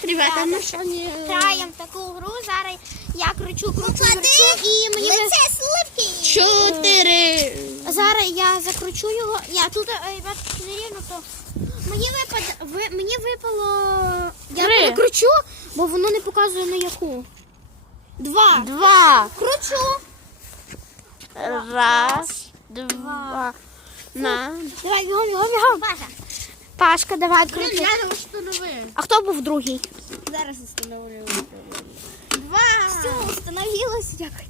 Ребята, ну що не... Граємо в таку гру, зараз я кручу і мені... Лице сливки. 4. Зараз я закручу його. Я тут, ребята, не рівно, то мені випало... Я 3. перекручу, бо воно не показує на яку. 2. 2. Кручу. Раз, два. На. Давай, бігом. Пашка, давай, крути. Я не встановив. А хто був другий? Зараз встановлю. 2. Все, установилось. Дякую.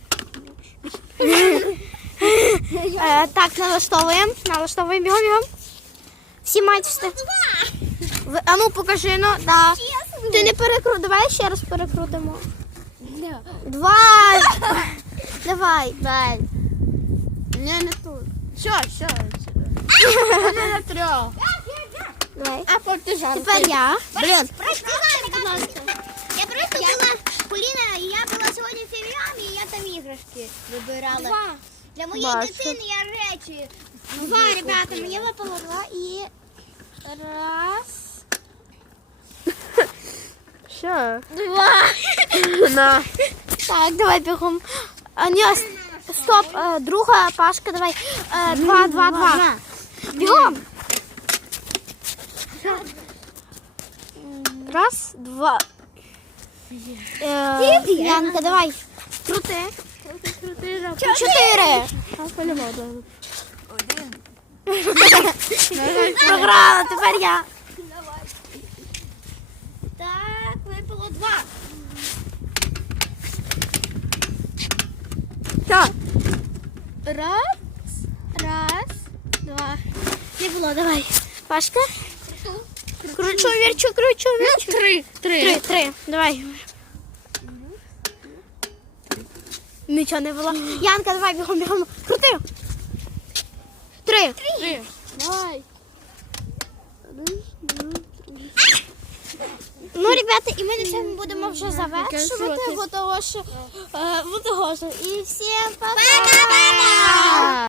Так, налаштовуємо, бігом. Всі мають встати. А ну покажи, ну, да. Ти не перекрути, давай ще раз перекрутимо. 2. Давай. Не тут. Все. Не на 3. Давай. А поки жарко. Тепер я. Блін. Я просто була Поліна, і я була сьогодні в фіміамі, і я там іграшки вибирала. Для моєї Бачу. дитини я речі. 2, ребята, мені випало 2 і... Раз. Що? 2. На. Так, давай бігом. Ні, стоп, друга, Пашка, давай. 2. Бігом. Раз, 2. Янка, давай. Крути. 4. Програла, тепер я. Так, випало 2. Так. Раз, 2. Не було, давай. Пашка. Кручу, верчу. 3. Давай. Нічого не було. Янка, давай, бігом. Крути. 3. Давай. Ну, ребята, і ми на цьому будемо вже завершувати. Красиво. Бо того, що, і всім пока!